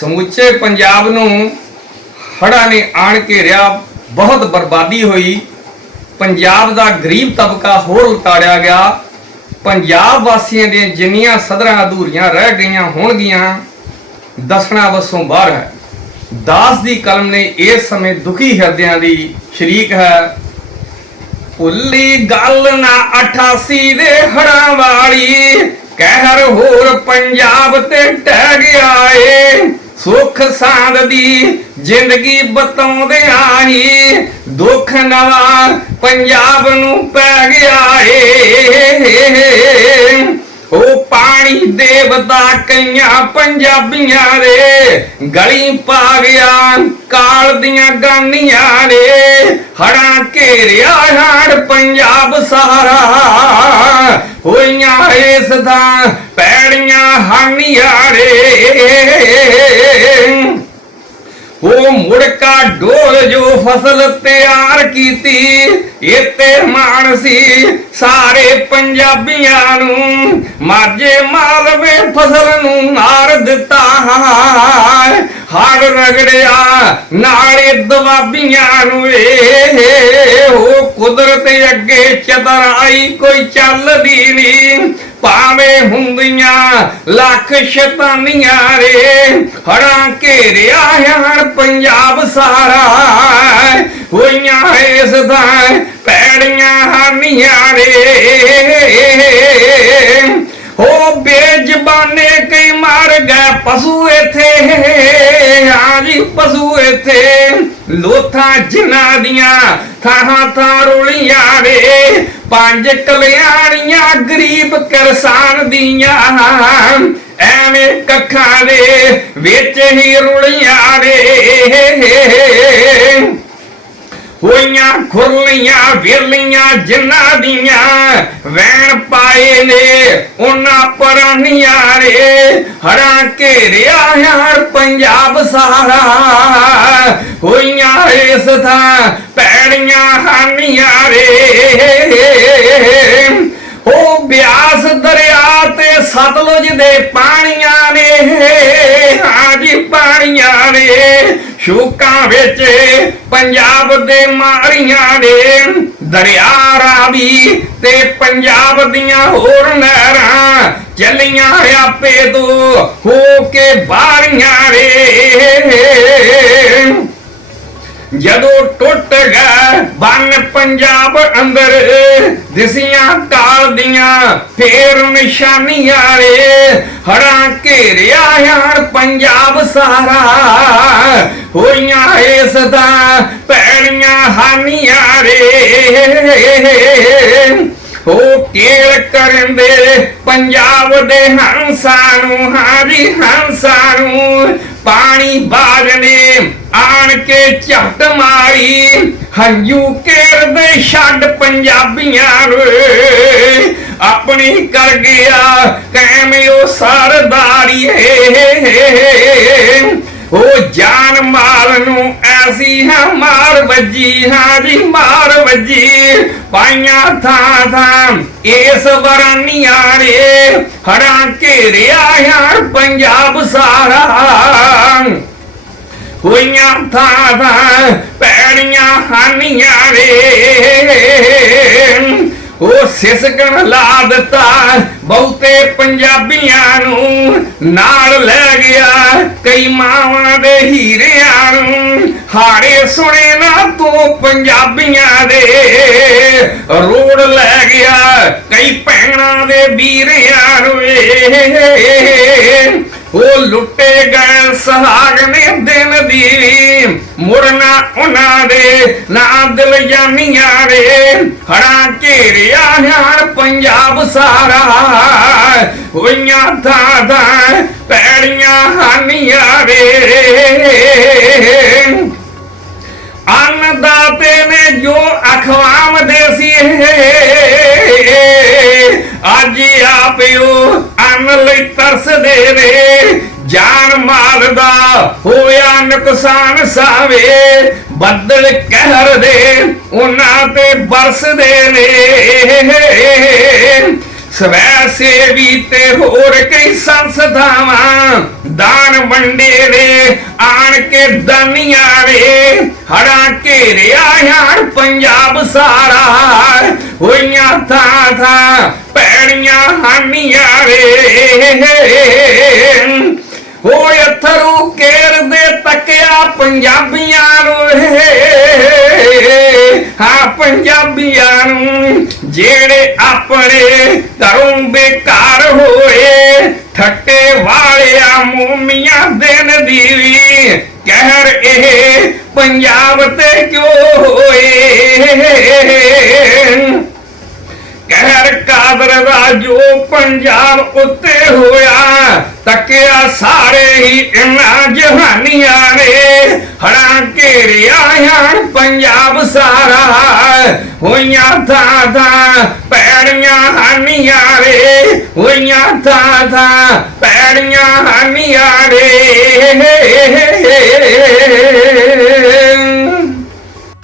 ਸਮੁੱਚੇ ਪੰਜਾਬ ਨੂੰ ਹੜ੍ਹਾਂ ਨੇ ਆਣ ਘੇਰਿਆ ਬਹੁਤ ਬਰਬਾਦੀ ਹੋਈ। ਪੰਜਾਬ ਦਾ ਗਰੀਬ ਤਬਕਾ ਹੋਰ ਲਤਾੜਿਆ ਗਿਆ। ਪੰਜਾਬ ਵਾਸੀਆਂ ਦੀਆਂ ਜਿੰਨੀਆਂ ਸਦਰਾਂ ਅਧੂਰੀਆਂ ਰਹਿ ਗਈਆਂ ਹੋਣਗੀਆਂ, ਦਸਣਾ ਵਸੋਂ ਬਾਹਰ ਹੈ। ਦਾਸ ਦੀ ਕਲਮ ਨੇ ਇਸ ਸਮੇਂ ਦੁਖੀ ਹਿਰਦਿਆਂ ਦੀ ਸ਼ਰੀਕ ਹੈ। ਭੁੱਲੀ ਗੱਲ ਨਾ 88 ਦੇ ਹੜਾਂ ਵਾਲੀ, ਕਹਿਰ ਹੋਰ ਪੰਜਾਬ ਤੇ ਟਹਿ ਗਿਆ ਏ। ਸੁਖ ਸਾਂਦ ਦੀ ਜ਼ਿੰਦਗੀ ਬਤਾਉਂਦੇ ਆਹੀ, ਦੁੱਖ ਨਵਾਂ ਪੰਜਾਬ ਨੂੰ ਪੈ ਗਿਆ ਏ। ਉਹ ਪਾਣੀ ਦੇਵਤਾ ਕਈਆਂ ਪੰਜਾਬੀਆਂ ਦੇ, ਗਲੀ ਪਾ ਗਿਆ ਕਾਲ ਦੀਆਂ ਗਾਨੀਆਂ ਨੇ ਹੜਾਂ ਘੇਰਿਆ ਹੜ ਪੰਜਾਬ ਸਾਰਾ, ਹੋਈਆਂ ਇਸ ਦਾ ਪੈੜੀਆਂ ਹਾਨੀਆਂ ਮੁੜਕਾ ਜੋ ਫਸਲ ਤਿਆਰ ਕੀਤੀ ਇਤੇ ਮਾਣ ਸੀ ਸਾਰੇ ਪੰਜਾਬੀਆਂ ਨੂੰ ਮਾਝੇ ਮਾਲਵੇ ਫਸਲ ਨੂੰ ਮਾਰ ਦਿੱਤਾ। ਹੜ ਰਗੜਿਆ, ਨਾਲੇ ਦਵਾਬੀਆਂ ਨੂੰ ਏ ਕੁਦਰਤ ਅੱਗੇ ਚਦਰ ਆਈ, ਕੋਈ ਚੱਲਦੀ ਨੀ। ਭਾਵੇਂ ਹੁੰਦੀਆਂ ਲੱਖ ਸ਼ੈਤਾਨੀਆਂ ਰੇ, ਹੜਾਂ ਘੇਰਿਆ ਹੜ ਪੰਜਾਬ ਸਾਰਾ। ਹੋਈਆਂ ਇਸ ਦਾ ਪੈੜੀਆਂ ਹਾਨੀਆਂ ਰੇ। ਹੋ ਬੇਜ਼ਬਾਨੇ ਕਈ ਮਾਰ ਗਏ ਪਸ਼ੂ ਇਥੇ। ਹਾਂਜੀ ਪਸ਼ੂ ਇਥੇ, ਲੋਥਾਂ ਜਿਨ੍ਹਾਂ ਦੀਆਂ ਥਾਂ ਥਾਂ ਰੁਲੀਆਂ ਵੇ। ਪੰਜ ਕਲਿਆਣੀਆਂ ਗਰੀਬ ਕਿਸਾਨ ਦੀਆਂ, ਐਵੇਂ ਕੱਖਾਂ ਦੇ ਵਿੱਚ ਹੀ ਰੁਲੀਆਂ ਵੇ। ਹੋਈਆਂ, ਖੁਰਲੀਆਂ ਵੇਲੀਆਂ ਜਿਨ੍ਹਾਂ ਦੀਆਂ ਵੈਣ ਪਾਏ ਨੇ, ਉਹਨਾਂ ਪਰਾਨੀਆਂ ਰੇ ਹੜਾਂ ਘੇਰਿਆ ਹੜ ਪੰਜਾਬ ਸਾਰਾ। ਹੋਈਆਂ ਇਸ ਥਾਂ ਪੈੜੀਆਂ ਹਾਨੀਆਂ ਰੇ ਉਹ ਬਿਆਸ ਦਰਿਆ ਤੇ ਸਤਲੁਜ ਦੇ ਪਾਣੀਆਂ ਹਾਂਜੀ ਨੇ, ਸ਼ੋਕਾਂ ਵਿੱਚ ਪੰਜਾਬ ਦੇ ਮਾਰੀਆਂ ਨੇ, ਦਰਿਆ ਰਾਵੀ ਤੇ ਪੰਜਾਬ ਦੀਆਂ ਹੋਰ ਨਹਿਰਾਂ ਚੱਲੀਆਂ ਆਪੇ ਤੋਂ ਹੋ ਕੇ ਬਾਰੀਆਂ ਰੇ ਜਦੋਂ ਟੁੱਟ ਗਿਆ, ਬੰਨ ਪੰਜਾਬ ਅੰਦਰ, ਦਿਸੀਆਂ ਕਾਲ ਦੀਆਂ ਫੇਰ ਨਿਸ਼ਾਨੀਆਂ ਰੇ। ਹੜਾਂ ਘੇਰਿਆ ਹੜ ਪੰਜਾਬ ਸਾਰਾ, ਹੋਈਆਂ ਇਸ ਦਾ ਪੈਣੀਆਂ ਹਾਨੀਆਂ ਰੇ। ਉਹ ਕੇਲ ਕਰਨ ਦੇ ਪੰਜਾਬ ਦੇ ਹੰਸਾਂ ਨੂੰ ਹਾਰੀ ਹੰਸਾਂ ਪਾਣੀ ਬਾਗ ਨੇ ਆਣ ਕੇ ਝੱਟ ਮਾਰੀ। ਹੰਝੂ ਕੇਰਦੇ ਛੱਡ ਪੰਜਾਬੀਆਂ ਨੂੰ। ਆਪਣੀ ਕਰ ਗਿਆ ਕਾਇਮ ਉਹ ਸਰਦਾਰੀਏ। ਉਹ ਜਾਨ ਮਾਲ ਨੂੰ ਐਸੀ ਹੈ ਮਾਰ ਵੱਜੀ, ਹਾਂ ਜੀ ਮਾਰ ਵੱਜੀ। ਪਾਈਆਂ ਥਾਂ ਥਾਂ ਇਸ ਵਰਾਨੀਆਂ ਰੇ ਹੜਾਂ ਘੇਰਿਆ ਯਾਰ ਪੰਜਾਬ ਸਾਰਾ। ਹੋਈਆਂ ਥਾਂ ਥਾਂ ਪੈੜੀਆਂ ਹਾਨੀਆਂ ਰੇ ਉਹ ਸਿਸਕਣ ਲਾ ਦਿੱਤਾ ਬਹੁਤੇ ਪੰਜਾਬੀਆਂ ਨੂੰ, ਨਾਲ ਲੈ ਗਿਆ ਕਈ ਮਾਵਾਂ ਦੇ ਹੀਰਿਆਂ ਨੂੰ ਹਾਰੇ ਸੁਣੇ ਨਾ ਤੂੰ ਪੰਜਾਬੀਆਂ ਦੇ। ਰੋੜ ਲੈ ਗਿਆ ਕਈ ਭੈਣਾਂ ਦੇ ਵੀਰਿਆਂ ਨੂੰ ਏ। ਉਹ ਲੁੱਟੇ ਗਏ ਸਹਾਗ ਨੇ ਦਿਨ ਦੀ ਮੁਰਨਾ ਉਹਨਾਂ ਦੇ, ਨਾ ਦਿਲ ਜਾਨੀਆਂ ਰੇ। ਹੜਾਂ ਘੇਰਿਆ ਹੜ ਪੰਜਾਬ ਸਾਰਾ, ਹੋਈਆਂ ਦਾ ਥਾਂ ਪੈੜੀਆਂ ਹਾਨੀਆਂ ਰੇ ਅੰਨਦਾਤੇ ਨੇ ਜੋ ਅਖਵਾਮ ਦੇ ਸੀ ਅੱਜ ਆਪਿਓ ਅੰਨ ਲਈ ਤਰਸਦੇ ਨੇ ਜਾਨ ਮਾਲ ਦਾ ਹੋਇਆ ਨੁਕਸਾਨ ਸਾਵੇ। ਬੱਦਲ ਕਹਿਰ ਦੇ, ਉਹਨਾਂ ਤੇ ਬਰਸਦੇ ਨੇ ਸਵੈ ਸੇਵੀ ਤੇ ਹੋਰ ਕਈ ਸੰਸਥਾਵਾਂ, ਦਾਨ ਵੰਡੇ ਰੇ ਆਣ ਕੇ ਦਾਨੀਆਂ ਰੇ ਹੜਾਂ ਘੇਰਿਆ ਯਾਰ ਪੰਜਾਬ ਸਾਰਾ, ਹੋਈਆਂ ਥਾਂ ਥਾਂ ਪੈਣੀਆਂ ਹਾਨੀਆਂ ਰੇ ਹੋਏ ਅਥਰੂ ਕੇਰਦੇ ਤੱਕਿਆ ਪੰਜਾਬੀਆਂ ਨੂੰ ਹਾਂ, ਪੰਜਾਬੀਆਂ ਨੂੰ ਜਿਹੜੇ ਆਪਣੇ ਘਰੋਂ ਬੇਕਾਰ ਹੋਏ, ਠੱਟੇ ਵਾਲਿਆ ਮੂਮੀਆਂ ਦੀ ਵੀ ਕਹਿਰ ਇਹ ਪੰਜਾਬ ਤੇ ਕਿਉਂ ਹੋਏ? ਕਹਿਰ ਕਾਦਰ ਜੋ ਪੰਜਾਬ ਉੱਤੇ ਹੋਇਆ, ਤੱਕਿਆ ਸਾਰੇ ਹੀ ਇਨਾਂ ਜਹਾਨੀਆਂ ਨੇ। ਹੜਾਂ ਘੇਰਿਆ ਯਾਰ ਪੰਜਾਬ ਸਾਰਾ, ਹੋਈਆਂ ਥਾਂ ਥਾਂ ਪੈੜੀਆਂ ਹਾਨੀਆਂ ਰੇ ਹੋਈਆਂ ਥਾਂ ਥਾਂ ਪੈੜੀਆਂ ਹਾਨੀਆਂ ਰੇ